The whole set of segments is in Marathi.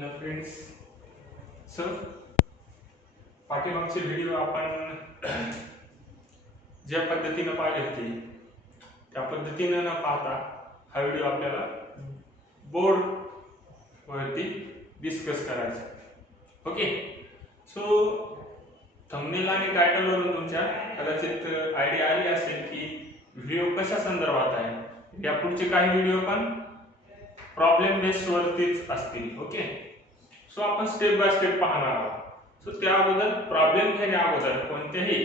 Hello friends. सर, पाठीमागचे व्हिडिओ आपण ज्या पद्धतीने पाहिले होते त्या पद्धतीने न पाहता हा व्हिडिओ आपल्याला बोर्ड वरती डिस्कस करायचा. ओके. सो थंबनेल आणि टायटल वरून तुमच्या कदाचित आयडिया आली असेल की व्हिडिओ कशा संदर्भात आहे. या पुढचे काही व्हिडिओ पण प्रॉब्लेम बेस्ड वरतीच असतील. ओके. सो आपण स्टेप बाय स्टेप पाहणार आहोत. सो त्या अगोदर प्रॉब्लेम घेण्या अगोदर कोणत्याही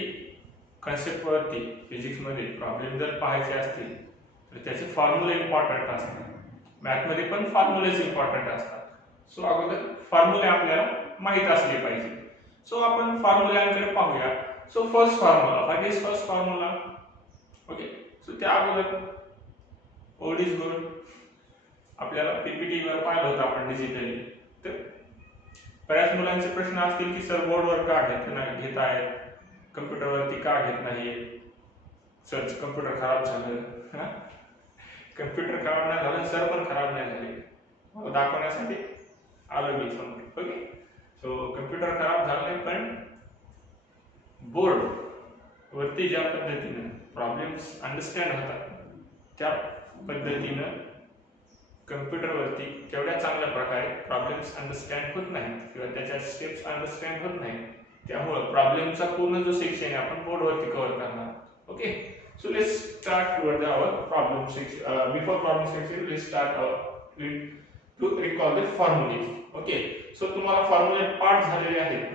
कन्सेप्ट वरती फिजिक्स मध्ये प्रॉब्लेम जर पाहायचे असतील तर त्याचे फॉर्म्युले इम्पॉर्टंट असतात. मॅथ मध्ये पण फॉर्म्युलेज इम्पॉर्टंट असतात. सो अगोदर फॉर्म्युले आपल्याला माहित असले पाहिजे. सो आपण फॉर्म्युल्यांकडे पाहूया. So first formula, what is first formula? Okay. So त्या अगोदर ओल्ड इज गुड आपल्याला पीपीटी वर पाहिलं होतं आपण डिजिटली. तर बऱ्याच मुलांचे प्रश्न असतील की सर बोर्डवर का घेत आहेत, कम्प्युटरवरती का घेत नाही. सरच कम्प्युटर खराब झालं. कम्प्युटर खराब नाही झालं, सर पण खराब नाही झाले, दाखवण्यासाठी आलो मी समोर. ओके. सो कम्प्युटर खराब झालं नाही, पण बोर्ड वरती ज्या पद्धतीने प्रॉब्लेम्स अंडरस्टँड होतात त्या पद्धतीनं कम्प्युटरवरती केवढ्या चांगल्या प्रकारे प्रॉब्लेम्स अंडरस्टँड होत नाहीत किंवा त्याच्या स्टेप्स अंडरस्टँड होत नाहीत. त्यामुळे प्रॉब्लेमचा पूर्ण जो सेक्शन आहे आपण बोर्डवरती कव्हर करणार. Okay. So let's start toward our problem section. Before problem section let's start to recall the फॉर्म्युले. ओके. सो तुम्हाला फॉर्म्युले पाठ झालेले आहेत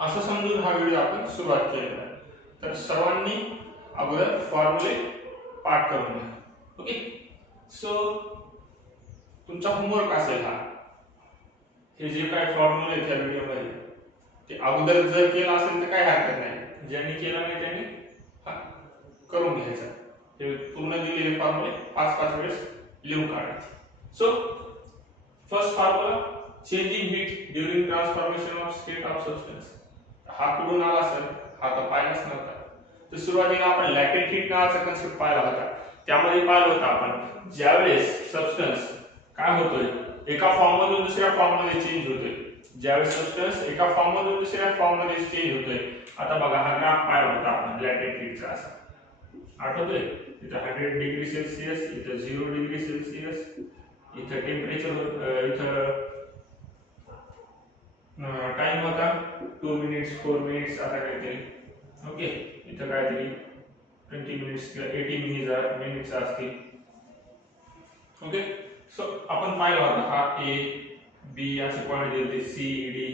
असं समजून हा व्हिडिओ आपण सुरुवात केलेला आहे. तर सर्वांनी अगोदर फॉर्म्युले पाठ करून घ्या. ओके. सो तुमचा होमवर्क असेल हा, हे जे काय फॉर्म्युले आहेत या व्हिडिओमध्ये ते अगोदर जर केला असेल तर काही हरकत नाही, ज्यांनी केला नाही त्यांनी करून घ्यायचा. हे पूर्ण दिलेले फॉर्म्युले 5-5 वेळेस लिहून काढायचे. So first formula, changing heat during transformation of state of substance. हा कुठून आला सर? हा तर पाहिलाच नव्हता. तर सुरुवातीला आपण लॅटेंट हीट नावाचा कन्सेप्ट पाहिला होता. त्यामध्ये पाहिलं होतं आपण ज्यावेळेस सबस्टन्स काय होतोय, एका फॉर्म मधून दुसऱ्या फॉर्म मध्ये चेंज होतोय. ज्यावेळेस सबस्टन्स एका फॉर्म मधून दुसऱ्या फॉर्म मध्ये चेंज होतोय. आता बघा हा ग्राफ पाहिला होता आपण लॅटेंट हीटचा, असा आठवतोय. इथं 100 डिग्री सेल्सिअस, इथं 0 डिग्री सेल्सिअस, इथं टेम्परेचर, इथं टाइम होता 2 मिनिट्स 4 मिनिट्स आता काहीतरी. ओके. इथं काहीतरी 20 मिनिट्स किंवा 80 मिनिट्स असतील. ओके. सो आपण पाहिलं होतं हा ए बी असे पॉइंट दिले, सी डी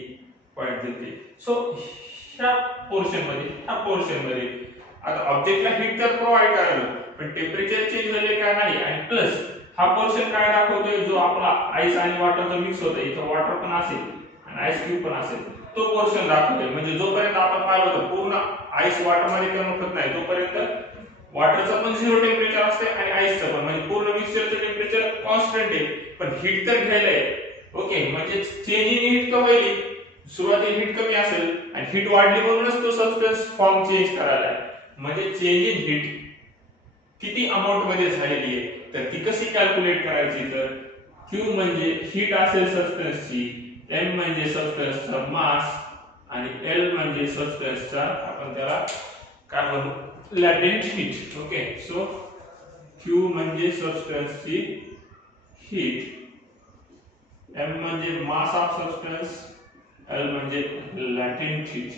पॉइंट दिले. सो ह्या पोर्शन मध्ये आता ऑब्जेक्टला हीट तर प्रोव्हाइड करायला, पण टेम्परेचर चेंज झाले का नाही. आणि प्लस हा पोर्शन काय दाखवतोय, जो आपला आईस आणि वॉटरचा मिक्स होतोय. इथं वॉटर पण असेल आणि आईस क्यूब पण असेल, तो पोर्शन दाखवतोय. म्हणजे जोपर्यंत आपण पाहिलं होतं पूर्ण आईस वॉटर मध्ये कन्वर्ट होत नाही तोपर्यंत वॉटरचं पण 0 टेम्परेचर असते आणि आईसचं पण, म्हणजे पूर्ण मिक्सचरचं टेम्परेचर कॉन्स्टंट आहे, पण हीट तर घ्यायला. ओके. म्हणजे चेंज इन हीट तर होईल, सुरुवातीला हीट कमी असेल आणि हीट वाढली म्हणूनच तो सबस्टन्स फॉर्म चेंज करायला. म्हणजे चेंज इन हीट किती अमाउंट मध्ये झालेली आहे तर ती कशी कॅल्क्युलेट करायची. तर Q म्हणजे हीट असेल सबस्टन्सची, M म्हणजे सबस्टन्सचा मास आणि L म्हणजे सबस्टन्सचा आपण त्याला काय म्हणू, लॅटेंट हीट. ओके. सो Q म्हणजे सबस्टन्सची हीट, M म्हणजे मास ऑफ सबस्टन्स, L म्हणजे लॅटेंट हीट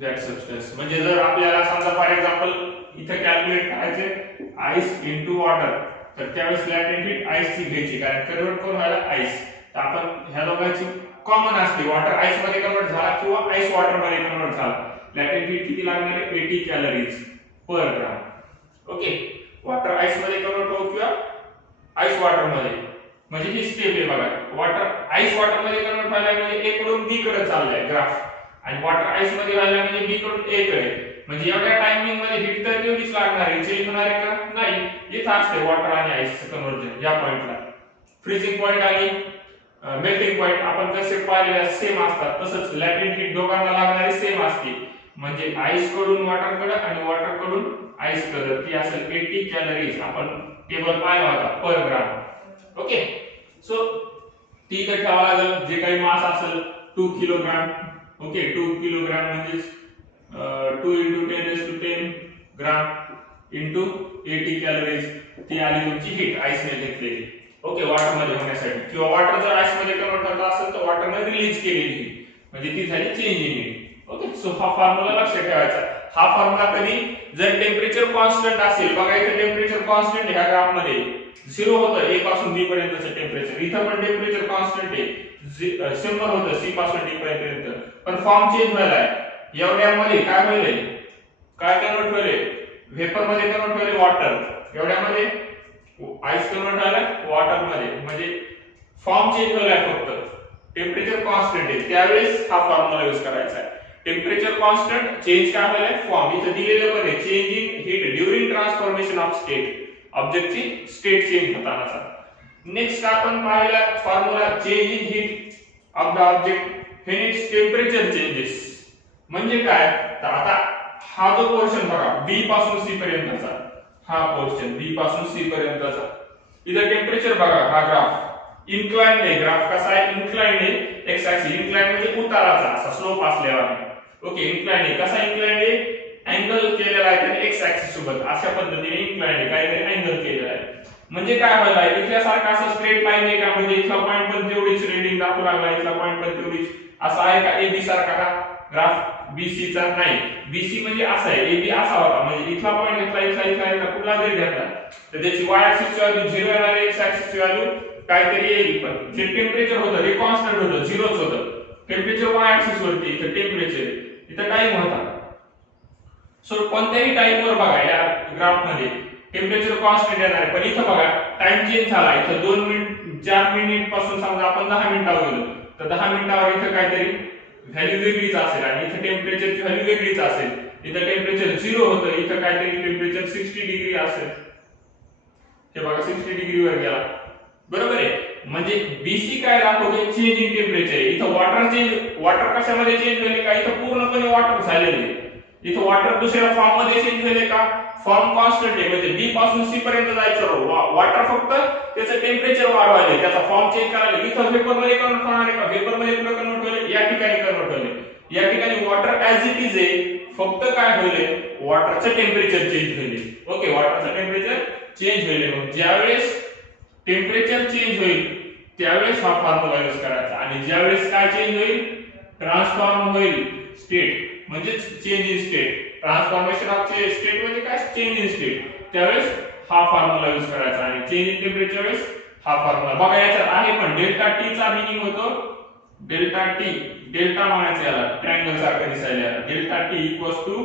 दॅट सबस्टन्स. म्हणजे जर आपल्याला समजा फॉर एक्झाम्पल इथे कॅल्क्युलेट करायचे आईस इनटू वॉटर, तर त्यावेळेस लॅटेंट हीट आईसची घ्यायची, कारण कन्वर्ट करून व्हायला आईस. तर आपण ह्या दोघांची कॉमन असते, वॉटर आईस मध्ये कन्वर्ट झाला किंवा आईस वॉटर मध्ये कन्वर्ट झाला, लॅटेंट हीट किती लागणार आहे, 80 कॅलरीज पर ग्राम. ओके. वॉटर आईस मध्ये कन्वर्ट हो किंवा आईस वॉटर मध्ये, म्हणजे ही स्टेप आहे बघा. वॉटर आईस वॉटर मध्ये कन्वर्ट व्हायला म्हणजे ए कडून बी कडे चाललाय ग्राफ, आणि वॉटर आईस मध्ये व्हायला म्हणजे बी कडून ए कडे. म्हणजे एवढ्या टायमिंग मध्ये हीट तर तेवढीच लागणार आहे, चेंज होणार आहे का नाही. इथं असते वॉटर आणि आईसचं कन्वर्जन. या पॉइंटला फ्रीजिंग पॉइंट आणि मेल्टिंग पॉइंट आपण कसे पाहिलेले सेम असतात, तसंच लॅटेंट हीट दोघांना लागणारी सेम असते. म्हणजे आईस कडून वॉटर कडे आणि वॉटर कडून आईस कडे, ती असेल 80 कॅलरीज. आपण टेबल पाहिला होता पर ग्राम. ओके. सो टी इथं ठेवावं लागेल, जे काही मास असेल 2 किलोग्राम. ओके, 2 किलोग्राम म्हणजे 2 × 10⁻10 ग्राम इंटू 80 कॅलरीज. ती आली तुमची हीट आईसने घेतलेली. ओके, वॉटर मध्ये होण्यासाठी, किंवा वॉटर जर आईस मध्ये कन्वर्ट होत असेल तर वॉटर मध्ये रिलीज केलेली हीट म्हणजे ती झाली change in heat. Okay, so हा फॉर्म्युला लक्षात ठेवायचा. हा फॉर्म्युला कधी जर टेम्परेचर कॉन्स्टंट असेल, बघा इथे टेम्परेचर कॉन्स्टंट ह्या ग्राफ मध्ये 0 होतं a पासून b पर्यंतचं टेम्परेचर, इथं पण टेम्परेचर कॉन्स्टंट आहे 100 होतं c पासून d पर्यंत, पण फॉर्म चेंज व्हायलाय. एवढ्यामध्ये काय होईल, काय कन्वर्ट होईल, व्हेपर मध्ये कन्वर्ट होईल वॉटर, एवढ्यामध्ये आईस कन्वर्ट झालाय वॉटर मध्ये, म्हणजे फॉर्म चेंज झालाय, फक्त टेम्परेचर कॉन्स्टंट आहे. त्यावेळेस हा फॉर्म्युला यूज करायचा आहे. टेम्परेचर कॉन्स्टंट, चेंज काय होईल फॉर्म, इथे दिलेलं पण आहे change in heat during transformation of state, ऑब्जेक्टची स्टेट चेंज होतानाचा. नेक्स्ट आपण पाहिला formula change in heat of the object when its temperature changes. म्हणजे काय, तर आता हा जो पोर्शन बघा बी पासून सी पर्यंतचा, हा पोर्शन बी पासून सी पर्यंतचा, इथं टेम्परेचर बघा, हा ग्राफ इन्क्लाइन्ड आहे. ग्राफ कसा आहे, इन्क्लाइन्ड आहे, एक्स ऍक्सिस. इन्क्लाइन्ड म्हणजे उताराचा, असा स्लोप असलेला आहे. ओके, इन्क्लाइन्ड आहे, कसा इन्क्लाइन्ड आहे, अँगल केलेला आहे त्याने एक्स ऍक्सिस सोबत, अशा पद्धतीने इन्क्लाइन्ड आहे, काहीतरी अँगल केलेला आहे. म्हणजे काय व्हायला, इथल्यासारखा असं स्ट्रेट लाईन आहे का, म्हणजे इथला पॉइंट पण तेवढीच रीडिंग दाखवू लागला, इथला पॉइंट पण तेवढीच, असा आहे का ए बी सारखा हा ग्राफ बीसी चा, नाही. बीसी म्हणजे असा आहे, ए बी असा होता, म्हणजे इथला पॉइंट घेतला, इथला कुठला जरी घेतला तर त्याची वाय ऍक्सिस ची व्हॅल्यू 0 येणार, एक्स ऍक्सिस ची व्हॅल्यू काहीतरी येईल. पण जे टेम्परेचर होतं ते कॉन्स्टंट होतं, 0च होतं. टेम्परेचर वाय ऍक्सिस वरती, इथं टेम्परेचर, इथं टाइम होता. सो कोणत्याही टाइम वर बघा या ग्राफ मध्ये टेम्परेचर कॉन्स्टंट येणार आहे, पण इथं बघा टाइम चेंज झाला. इथं 2 मिनिट 4 मिनिट पासून समजा आपण 10 मिनिटावर गेलो तर 10 मिनिटावर इथं काहीतरी व्हॅल्यू वेगळीच असेल, आणि इथं टेम्परेचरची व्हॅल्यू वेगळीच असेल. इथं टेम्परेचर 0 होतं, इथं काहीतरी टेम्परेचर 60 डिग्री असेल. हे बघा 60 डिग्री वर गेला, बरोबर आहे. म्हणजे बीसी काय दाखवते, चेंज इन टेम्परेचर. इथं वॉटर चेंज, वॉटर कशामध्ये चेंज होईल का, इथं पूर्णपणे वॉटर झालेलं आहे. इथं वॉटर दुसऱ्या फॉर्म मध्ये चेंज होईल का, फॉर्म कॉन्स्टंट आहे, म्हणजे बी पासून सी पर्यंत जायचं, वॉटर फक्त त्याचं टेम्परेचर वाढवायला, त्याचा फॉर्म चेंज करायला. इथं व्हेपर मध्ये कन्वर्ट होणार आहे का, व्हेपर मध्ये कुठे कन्वर्ट होईल, या ठिकाणी कन्वर्ट होईल. या ठिकाणी वॉटर ऍज इट इज आहे, फक्त काय होईल, वॉटरचं टेम्परेचर चेंज होईल. ओके, वॉटरचं टेम्परेचर चेंज होईल. ज्यावेळेस टेम्परेचर चेंज होईल त्यावेळेस हा फॉर्म्युला यूज करायचा, आणि ज्यावेळेस काय चेंज होईल, ट्रान्सफॉर्म होईल स्टेट, म्हणजे change in state, transformation of state म्हणजे काय, चेंज इन स्टेट, त्यावेळेस हा फॉर्म्युला यूज करायचा. आणि चेंज इन टेम्परेचर वेळेस हा फॉर्म्युला बघा, याच्यात आहे पण डेल्टा टी चा मीनिंग होतो, डेल्टा टी, डेल्टा म्हणायचं याला, ट्रायंगल सारखं दिसायला, delta T equals to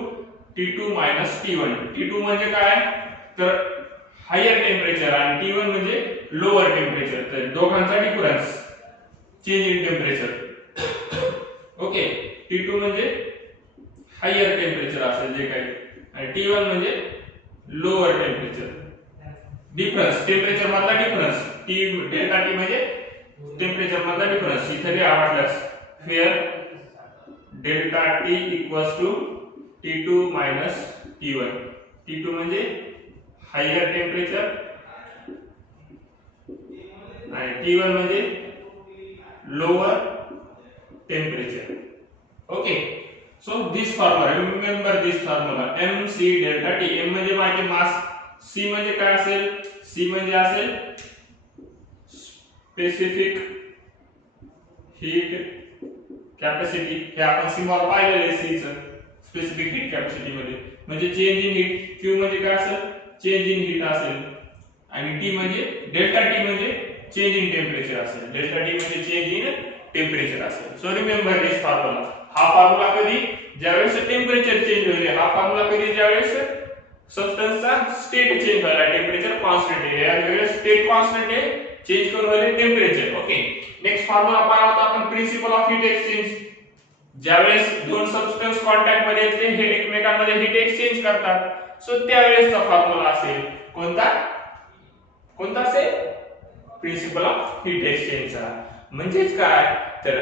T2 - T1. T2 म्हणजे काय, तर हायर टेम्परेचर, आणि T1 म्हणजे लोअर टेम्परेचर, तर दोघांचा difference, change in temperature. Okay, T2 म्हणजे हायर टेम्परेचर असेल जे काही, आणि T1 म्हणजे लोअर टेम्परेचर. डिफरन्स, टेम्परेचर मधला डिफरन्स, टी डेल्टा टी म्हणजे टेम्परेचर मधला डिफरन्स. इथे जे आवडल्यास here delta T equals to T2 - T1. T2 म्हणजे हायर टेम्परेचर आणि T1 म्हणजे लोअर टेम्परेचर. ओके, सो दिस फॉर्म्युला, रिमेंबर दिस formula, mc delta T. m म्हणजे माझे मास, c म्हणजे काय असेल, c म्हणजे असेल स्पेसिफिक हीट कॅपॅसिटी. हे आपण सीमावर पाहिलेलं आहे c चं, स्पेसिफिक हीट कॅपॅसिटी मध्ये, म्हणजे चेंज इन हीट. q म्हणजे काय असेल, चेंज इन हीट असेल, आणि t म्हणजे डेल्टा टी म्हणजे चेंज इन टेम्परेचर असेल, डेल्टा टी म्हणजे चेंज इन टेम्परेचर असेल. सो रिमेंबर दिस फॉर्म्युला. हा फॉर्म्युला कधी, ज्यावेळेस टेम्परेचर चेंज होईल. हा फॉर्म्युला कधी, ज्यावेळेस सबस्टन्सचा स्टेट चेंज व्हायला, टेम्परेचर कॉन्स्टंट आहे, यावेळेस स्टेट कॉन्स्टंट आहे, चेंज करून व्हायला टेम्परेचर. ओके, नेक्स्ट फॉर्म्युला पाहिला होता आपण, प्रिन्सिपल ऑफ हीट एक्सचेंज. ज्यावेळेस दोन सबस्टन्स कॉन्टॅक्ट मध्ये येते, हे एकमेकांमध्ये हीट एक्सचेंज करतात, सो त्यावेळेसचा फॉर्म्युला असेल कोणता, कोणता असेल, प्रिन्सिपल ऑफ हीट एक्सचेंजचा. म्हणजेच काय, तर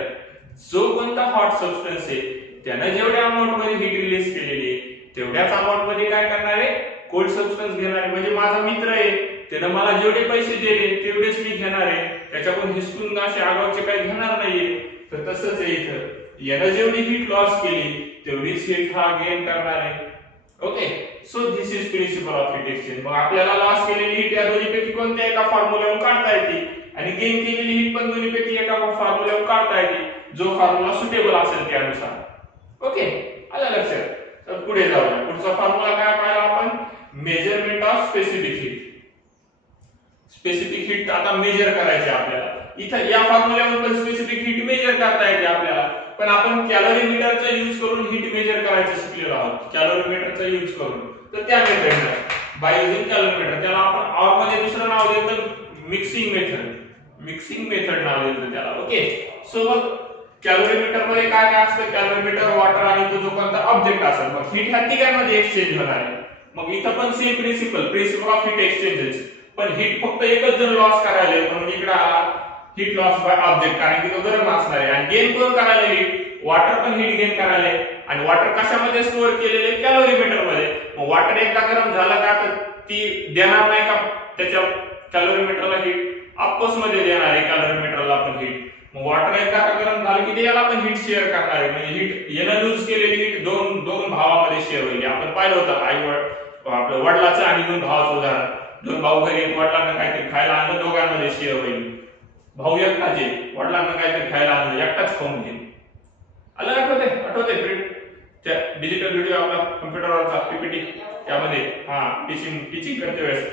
जो कोणता हॉट सबस्टन्स आहे त्याने जेवढ्या अमाउंट मध्ये हीट रिलीज केलेली आहे तेवढ्याच अमाउंट मध्ये काय करणार आहे, कोल्ड सबस्टन्स घेणार आहे. म्हणजे माझा मित्र आहे, त्यानं मला जेवढे पैसे दिले तेवढेच मी घेणार आहे, त्याच्याकडून हिसकून असे आगाऊचे काही घेणार नाहीये. तर तसंच आहे इथं, यानं जेवढी हीट लॉस केली तेवढीच हीट हा गेन करणार आहे. Okay, so this is principle of heat exchange. मग आपल्याला लॉस केलेली हीट या दोन्हीपैकी कोणत्या एका फॉर्म्युल्यावरून काढता येते आणि गेन केलेली हीट पण दोन्हीपैकी एका फॉर्म्युल्यावरून काढता येते, जो फॉर्म्युला सुटेबल असेल त्यानुसार. ओके, आलं लक्षात. तर पुढे जाऊया. पुढचा फॉर्म्युला काय पाहिला आपण? Measurement of specific heat. Specific heat आता मेजर करायची आपल्याला. इथं या फॉर्म्युल्यावरून पण स्पेसिफिक हीट मेजर करता येते आपल्याला, पण आपण कॅलरीमीटरचा यूज करून हीट मेजर करायचं शिकलेलो आहोत. कॅलरीमीटरचा यूज करून, तर त्या मेथडला बाय युजिंग कॅलरीमीटर, त्याला आपण और मध्ये दुसरं नाव देतो मिक्सिंग मेथड. मिक्सिंग मेथड नाव देतो त्याला. ओके, सो मग कॅलरीमीटर मध्ये काय काय असतं? कॅलरीमीटर, वॉटर आणि तो जो कोणता ऑब्जेक्ट असेल, मग हीट ह्या तिघांमध्ये एक्सचेंज होणार आहे. मग इथं पण same principle of heat exchanges, पण हीट फक्त एकच जण लॉस करायला, म्हणून इकडे हीट लॉस बाय ऑब्जेक्ट, कारण की तो गरम असणार आहे. आणि गेन कोण करायला? हीट. वॉटर पण हीट गेन करायला, आणि वॉटर कशामध्ये स्टोअर केलेले? कॅलरीमीटर मध्ये. मग वॉटर एकदा गरम झालं का तर ती देणार नाही का त्याच्या कॅलरीमीटरला हीट? ऑफकोर्स मध्ये देणार आहे कॅलरीमीटरला पण हीट. मग वॉटर एकदा गरम झालं की याला पण हीट शेअर करणार आहे, म्हणजे हीट यानं लूज केलेली हीट दोन भावामध्ये शेअर होईल. आपण पाहिलं होतं आपलं वडिलाचं आणि दोन भावाचं उदाहरण. दोन भाऊ घरी एक, वडिलांना काहीतरी खायला आणलं, दोघांमध्ये शेअर होईल. भाऊ एकटाच आहे, वडिलांना काहीतरी खायला आणलं, एकटाच खाऊन घेईल. आलं आठवते त्या डिजिटल व्हिडिओ आपला कॉम्प्युटरवरचा पीपीटी, त्यामध्ये टीचिंग करते वेळेस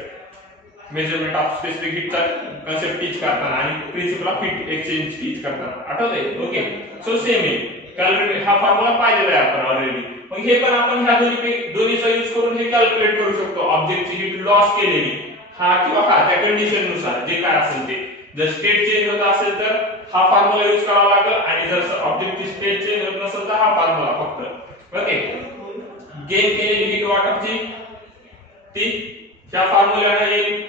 मेजरमेंट ऑफ स्पेसिफिक हीटचा कन्सेप्ट टीच करताना आणि प्रिन्सिपल ऑफ हीट एक्सचेंज टीच करताना आठवतंय. ओके, सो सेम आहे. कॅल्क्युलेट हा फॉर्म्युला पाहिलेला आहे आपण ऑलरेडी. मग हे पण आपण ह्या दोन्हीचा यूज करून हे कॅल्क्युलेट करू शकतो. ऑब्जेक्टची हीट लॉस केलेली हा किंवा त्या कंडिशन नुसार जे काय असेल ते. जर स्टेट चेंज होत असेल तर हा फॉर्म्युला यूज करावा लागेल, आणि जर ऑब्जेक्टची स्टेट चेंज होत नसेल तर हा फॉर्म्युला फक्त. ओके, गेन केलेली हीट वॉटरची ती ह्या फॉर्म्युल्याने येईल,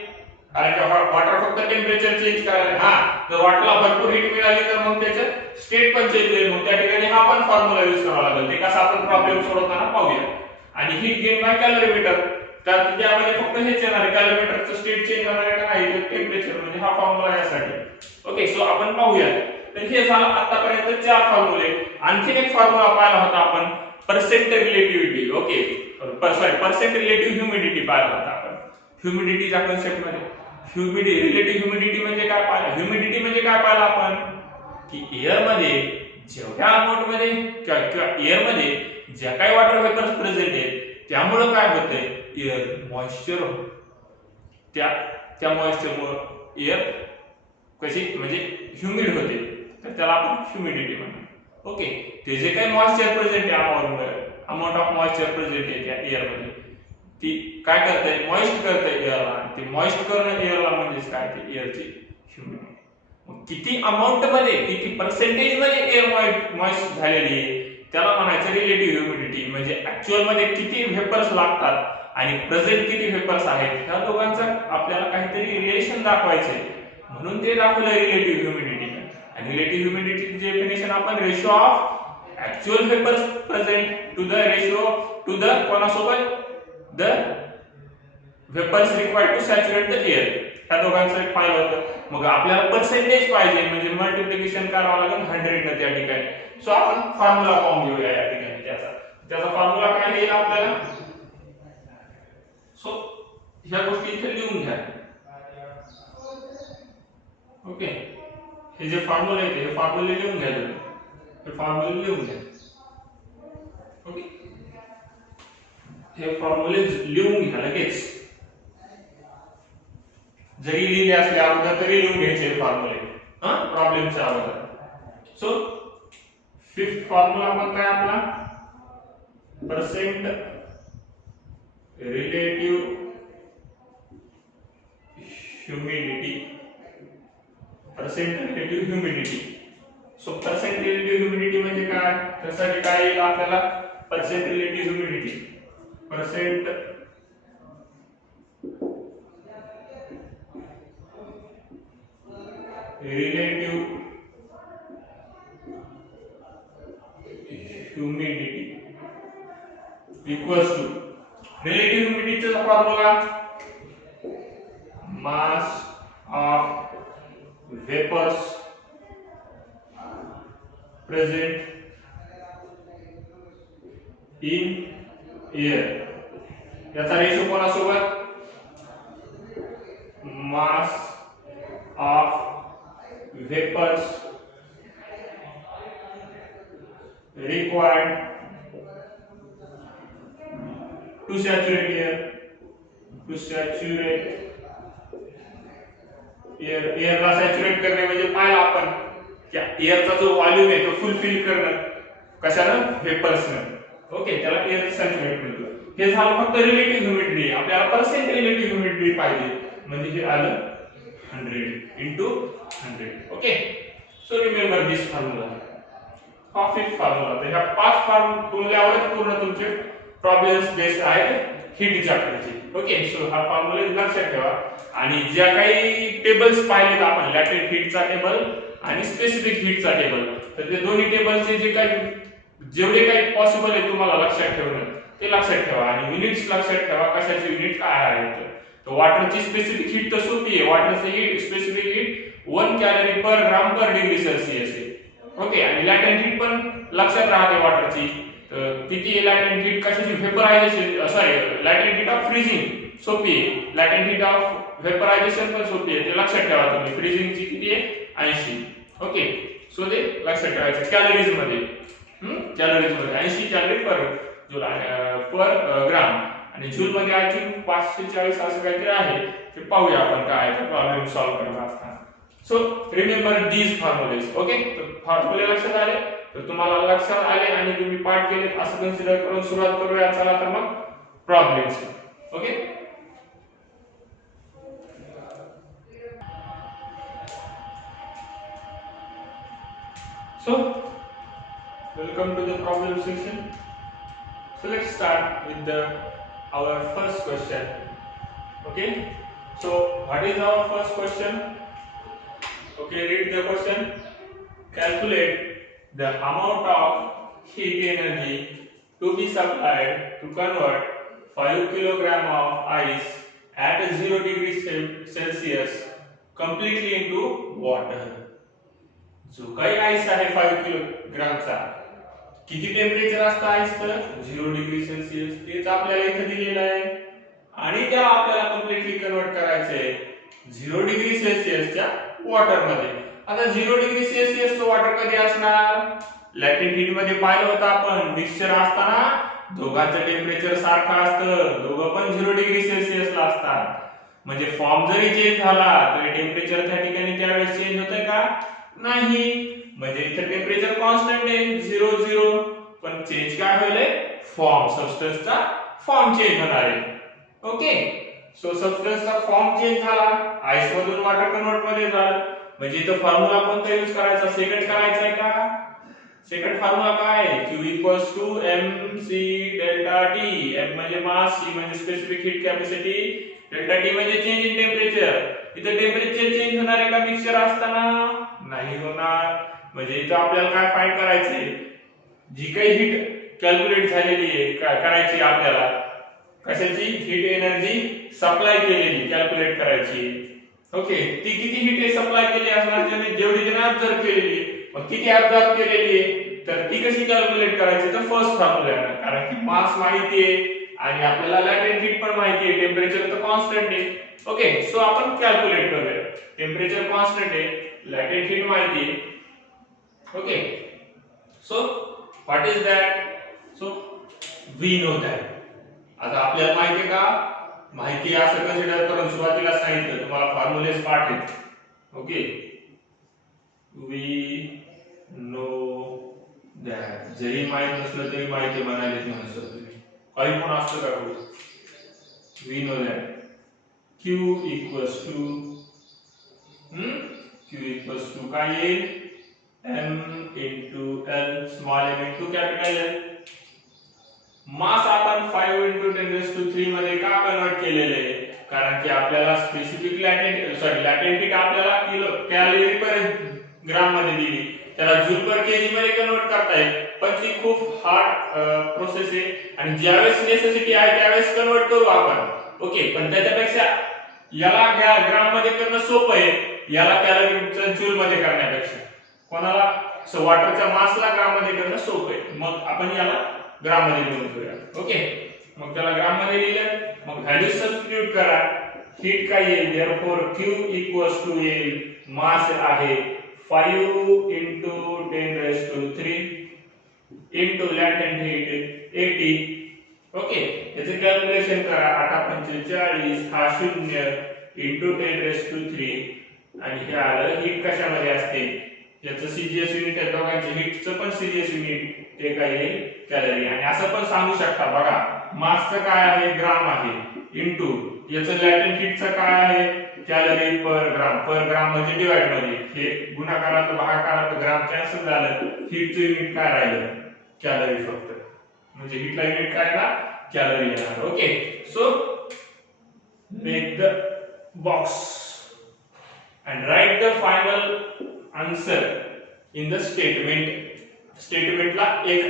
कारण वॉटर फक्त टेम्परेचर चेंज करायला. जर वॉटरला भरपूर हीट मिळाली तर मग त्याचं स्टेट पण चेंज होईल, मग त्या ठिकाणी हा पण फॉर्म्युला यूज करावा लागेल. ते कसं आपण प्रॉब्लेम सोडवताना पाहूया. आणि हीट गेन बाय कॅलरीमीटर, तर त्यामध्ये फक्त हेच येणार आहे, कॅलरीमीटरचं स्टेट चेंज होणार आहे का नाही, टेम्परेचर, म्हणजे हा फॉर्म्युला यासाठी. ओके, सो आपण पाहूया. तर हे झालं आतापर्यंत 4 फॉर्म्युले. आणखीन एक फॉर्म्युला पाहिला होता आपण, percent relativity. Okay, percent relative humidity पाहिला होता आपण ह्युमिडिटीच्या कन्सेप्ट मध्ये. रिलेटिव्ह ह्युमिडिटी म्हणजे काय पाहिलं? ह्युमिडिटी म्हणजे काय पाहिलं आपण? की एअर मध्ये जेवढ्या अमाउंट मध्ये किंवा एअर मध्ये ज्या काही वॉटर वेपर्स प्रेझेंट आहेत, त्यामुळे काय होतंय? एअर मॉइश्चर, त्या मॉइश्चरमुळे एअर कशी म्हणजे ह्युमिड होते, तर त्याला आपण ह्युमिडिटी म्हणतो. ओके, ते जे काही मॉइश्चर प्रेझेंट आहे, अमाउंट ऑफ मॉइश्चर प्रेझेंट आहे त्या एअर मध्ये, ती काय करते? मॉइस्ट करते एअरला. ते मॉइस्ट करणं एअरला म्हणजे काय? ते एअरची ह्युमिडिटी. किती अमाउंट मध्ये, किती पर्सेंटेज मध्ये एअर मॉइस्ट झालेली आहे, त्याला म्हणायचं रिलेटिव्ह ह्युमिडिटी. म्हणजे ऍक्च्युअल मध्ये किती व्हेपर्स लागतात आणि प्रेझेंट किती व्हेपर्स आहेत, ह्या दोघांचं आपल्याला काहीतरी रिलेशन दाखवायचंय, म्हणून ते दाखवलं रिलेटिव्ह ह्युमिडिटी. आणि रिलेटिव्ह ह्युमिडिटीची डेफिनेशन आपण ratio of actual vapours present to the ratio to the कोणासोबत? The vapours required to saturate the air. ह्या दोघांचं एक पाहिलं होतं. मग आपल्याला पर्सेंटेज पाहिजे, म्हणजे मल्टिप्लिकेशन करावं लागेल 100 न त्या ठिकाणी. सो आपण फॉर्म्युला पाहून घेऊया या ठिकाणी. त्याचा फॉर्म्युला काय येईल आपल्याला? सो ह्या गोष्टी इथे लिहून घ्या. ओके, हे जे फॉर्म्युला आहे हे फॉर्म्युले लिहून घ्या. हे फॉर्म्युले लिहून घ्या. ओके, हे फॉर्म्युले लिहून घ्या लगेच. जरी लिहिले असले अगोदर तरी लिहून घ्यायचे फॉर्म्युले प्रॉब्लेमच्या अगोदर. सो फिफ्थ फॉर्म्युला आपण काय आपला? Percent relative humidity. Percent relative humidity. So percent relative humidity म्हणजे काय? त्यासाठी काय येईल आपल्याला? Percent relative humidity. Percent relative humidity equals to relative ह्युमिडिटीचा formula of vapors present in air. याचा रेशो कोणासोबत? mass of vapors required to saturate air, एअरला सॅच्युरेट करणे म्हणजे पाहिलं आपण की एअरचा जो व्हॉल्यूम आहे तो फुलफिल करणं कशानं? व्हेपर्सनं. ओके, त्याला एअर सॅच्युरेट म्हणतो. हे झालं फक्त रिलेटिव्ह ह्युमिडिटी. आपल्याला पर्सेंट रिलेटिव्ह ह्युमिडिटी पाहिजे म्हणजे हे आलं 100 into 100. ओके, सो रिमेंबर दिस फॉर्म्युला. हा फिफ्थ फॉर्म्युला. तर ह्या 5 फॉर्म्युल्यावरच पूर्ण तुमचे प्रॉब्लेम्स बेस्ड आहेत हीट चॅप्टरचे. ओके, सो हा फॉर्म्युला लक्षात ठेवा. आणि ज्या काही टेबल्स पाहिलेत आपण, लॅटेंट हीटचा टेबल आणि स्पेसिफिक हीटचा टेबल, तर ते दोन्ही टेबलचे जे काही जेवढे काही पॉसिबल आहे तुम्हाला लक्षात ठेवणं ते लक्षात ठेवा. आणि युनिट्स लक्षात ठेवा, कशाचे युनिट काय आहेत. तर वॉटरची स्पेसिफिक हीट तर सोपी आहे. वॉटरची स्पेसिफिक हीट 1 कॅलरी पर ग्राम पर डिग्री सेल्सिअस आहे. ओके, आणि लॅटेंट हीट पण लक्षात राहते वॉटरची. किती लॅटेंट हीट कशाची? व्हेपरायझेशन, सॉरी, लॅटेंट हीट ऑफ फ्रीजिंग सोपी आहे. लॅटेंट हीट ऑफ व्हेपरायझेशन पण सोपी आहे. ते लक्षात ठेवा तुम्ही. फ्रीजिंगची किती आहे? 80. ओके, सो ते लक्षात ठेवायचं. कॅलरीज मध्ये 80 कॅलरी पर ग्राम. आणि जूल मध्ये आय थिंक 540 असं काहीतरी आहे. ते पाहूया आपण काय आहे प्रॉब्लेम सॉल्व्ह करत असताना. So remember these formulas. Okay, तर फॉर्म्युले लक्षात आले तर तुम्हाला लक्षात आले आणि तुम्ही पाठ केले असं कन्सिडर करून सुरुवात करूया. चला तर मग problems. Okay, so welcome to the problem section. So let's start with our first question. Okay, so what is our first question? Okay, read the question. Calculate the amount of heat energy to be supplied to convert 5 kg of ice at 0 degree Celsius completely into water. जो काही आईस आहे 5 किलोग्रामचा, किती टेम्परेचर असतं आईसचं? 0 डिग्री सेल्सिअस. तेच आपल्याला इथे दिलेलं आहे आणि त्याला आपल्याला कम्प्लीटली कन्वर्ट करायचंय 0 डिग्री सेल्सिअसच्या वॉटर मध्ये. आता 0 डिग्री सेल्सिअसचं वॉटर कधी असणार? लॅटेंट हीट मध्ये पाहिलं होतं आपण, मिक्सचर असताना दोघांचं टेम्परेचर सारखं असतं, दोघं पण 0 डिग्री सेल्सिअसला असतात. म्हणजे फॉर्म जरी चेंज झाला तरी टेम्परेचर त्या ठिकाणी त्यावेळेस चेंज होतंय का? नाही. म्हणजे इथे टेम्परेचर कॉन्स्टंट आहे 0 0, पण चेंज काय होईल? फॉर्म, सबस्टन्सचा फॉर्म चेंज होणार आहे. ओके, सो सबस्टन्सचा फॉर्म चेंज झाला, आईस मधून वॉटर कन्वर्ट मध्ये झालं. म्हणजे इथं फॉर्म्युला कोणता यूज करायचा? सेकंड करायचा आहे का? सेकंड फॉर्म्युला काय? Q = mc delta T. m म्हणजे मास, c म्हणजे specific heat capacity, delta T म्हणजे चेंज इन टेम्परेचर. इथं टेम्परेचर चेंज होणार आहे का मिक्सचर असताना? नाही होणार. म्हणजे इथं आपल्याला काय फाइंड करायचंय? जी काही हीट कॅल्क्युलेट झालेली आहे करायची आपल्याला, कशाची? हीट एनर्जी सप्लाय केलेली कॅल्क्युलेट करायची. ओके, ती किती हीट सप्लाय केली असणार? जेवढी त्याने ऑब्झर्व केलेली. मग किती ऑब्झर्व केलेली आहे तर ती कशी कॅल्क्युलेट करायची? तर फर्स्ट फॉर्म्युला, कारण की मास माहिती आहे आणि आपल्याला लॅटेंट हीट पण माहिती आहे, टेम्परेचर तर कॉन्स्टंट आहे. ओके, सो आपण कॅल्क्युलेट करूया. टेम्परेचर कॉन्स्टंट आहे, लॅटेंट हीट माहिती आहे. Okay, so what is that? So we know that. आता आपल्याला माहिती आहे का? माहिती असं कन्सिडर करून सुरुवातीला सांगितलं तुम्हाला फॉर्म्युलेज पाठ आहेत. Okay, we know that. जरी माहित नसलं तरी माहिती म्हणायला म्हणतो तुम्ही, काही पण असतं का? वी नो दॅट Q = काय येईल? m into L, small m into capital L. मास आपण 5 into 10⁻³ मध्ये का कन्वर्ट केलेले आहे? कारण की आपल्याला स्पेसिफिक लॅटेंट हीट आपल्याला कॅलरी पर ग्राम मध्ये दिली, त्याला जूल पर केजी मध्ये कन्वर्ट करता येईल, पण ती खूप हार्ड प्रोसेस आहे आणि ज्यावेळेस नेसेसिटी आहे त्यावेळेस कन्वर्ट करू आपण. ओके, पण त्याच्यापेक्षा याला ग्राम मध्ये करणं सोपं आहे, याला कॅलरीचं जूल मध्ये करण्यापेक्षा. कोणाला वॉटरच्या मासला ग्राम मध्ये करणं सोपं आहे, मग आपण याला ग्राम मध्ये लिहून घेऊया. ओके, मग त्याला ग्राम मध्ये लिहिलं, मग व्हॅल्यू सबस्टिट्यूट करा. हीट काय येईल, देअरफॉर Q इक्वल्स टू येईल, मास आहे 5 into 10⁻³ into latent heat 80. Okay, याचे कॅल्क्युलेशन करा. 8×45 हा 0 into 10⁻³ आणि हे आलं हीट कशामध्ये असते, याचं सीजीएस युनिट आहे दोघांचे, हीटचं पण सीजीएस युनिट ते काय येईल कॅलरी. आणि असं पण सांगू शकता बघा, मासचं काय आहे ग्राम आहे इंटू याचं लॅटेंट हीटचं काय आहे कॅलरी पर ग्राम म्हणजे डिवाइड मध्ये हे गुणाकारात भागाकारात ग्राम कॅन्सल झालं, हीटचं युनिट काय राहिलं कॅलरी फक्त, म्हणजे हीटला युनिट काय ना कॅलरी येणार. Okay, so make the box and write the final answer in the statement. स्टेटमेंटला एक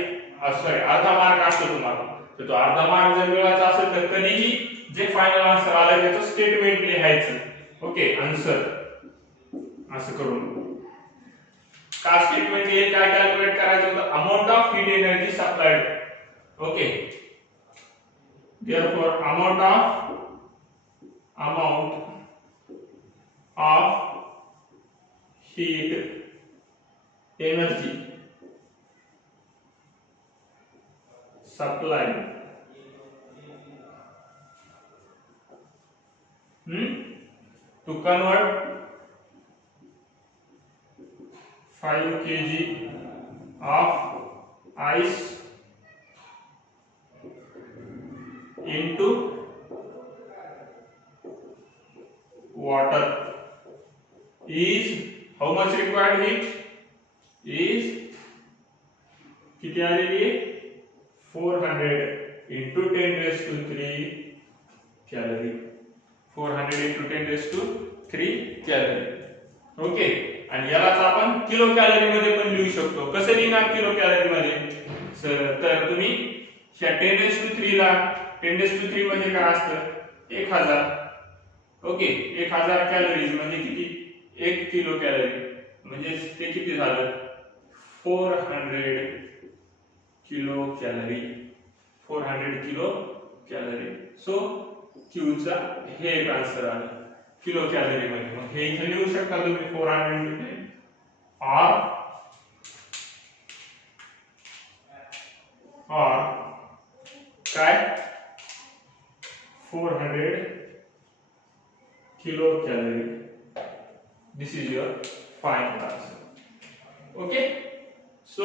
अर्धा मार्क असतो तुम्हाला, तर तो अर्धा मार्क जर मिळवायचा असेल तर कधीही जे फायनल आन्सर आलं त्याचं स्टेटमेंट लिहायचं. ओके, आन्सर असं करून का स्टेटमेंट हे काय कॅल्क्युलेट करायचं होतं, amount of heat energy supplied. Okay, therefore amount of heat energy supplied to convert 5 kg of ice into water is how much required heat is किती आलेली आहे 400 into 10⁻³ calorie, 400 into 10⁻³ calorie. Okay, आणि यालाच आपण किलो कॅलरी मध्ये पण लिहू शकतो. कसं लिहिणार किलो कॅलरी मध्ये, तर तुम्ही ह्या 10⁻³ ला 10⁻³ म्हणजे काय असतं 1000. ओके, 1000 कॅलरीज म्हणजे किती 1 किलो कॅलरी, म्हणजे ते किती झालं 400 kilo calorie, 400 kilo calorie. So Q चा हे एक आन्सर आलं किलो कॅलरी मध्ये. मग हे इथे लिहू शकता तुम्ही 400 or काय 400 kilo calorie. This is your final answer. Okay, so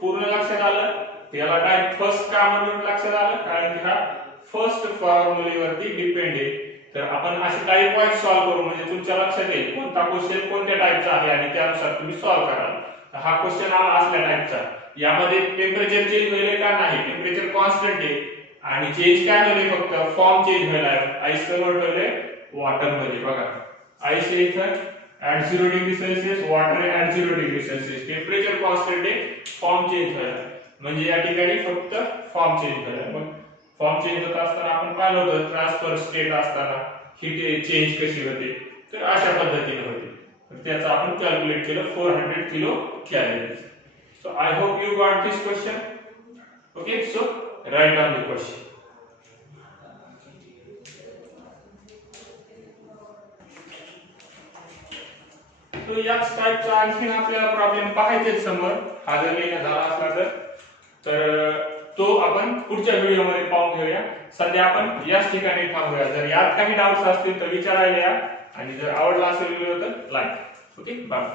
पूर्ण लक्षात आलं. याला टाइप फर्स्ट का म्हणून लक्षात आलं, कारण की हा फर्स्ट फॉर्म्युलेवरती डिपेंड आहे. तर आपण असे टाइप वाईज सॉल्व करू, म्हणजे तुमच्या लक्षात येईल कोणता क्वेश्चन कोणत्या टाइपचा आहे आणि त्यानुसार तुम्ही सॉल्व कराल. हा क्वेश्चन आला असल्या टाइपचा, यामध्ये टेम्परेचर चेंज होईल का नाही, टेम्परेचर कॉन्स्टंट आहे आणि चेंज काय होईल फक्त फॉर्म चेंज व्हायला आहे. आईस कन्वर्ट होईल वॉटर मध्ये. बघा आईस इथं at 0 degree Celsius, water at 0 degree Celsius, temperature constant आहे, फॉर्म चेंज व्हायला, म्हणजे या ठिकाणी फक्त फॉर्म चेंज व्हायला. मग फॉर्म चेंज होत असताना आपण पाहिलं होतं ट्रान्सफर स्टेट असताना हीट चेंज कशी होते, तर अशा पद्धतीने होते. तर त्याचा आपण कॅल्क्युलेट केलं 400 kilo calories. So I hope you got this question. Okay, so write down the question. तो याच टाइपचा आणखीन आपल्याला प्रॉब्लेम पाहायचे समोर, हा जर लिहिण्यात झाला असला तर तो आपण पुढच्या व्हिडिओमध्ये पाहून घेऊया. सध्या आपण याच ठिकाणी थांबूया. जर यात काही डाउट्स असतील तर विचारायला या, आणि जर आवडला असेल व्हिडिओ तर लाईक. Okay, bye.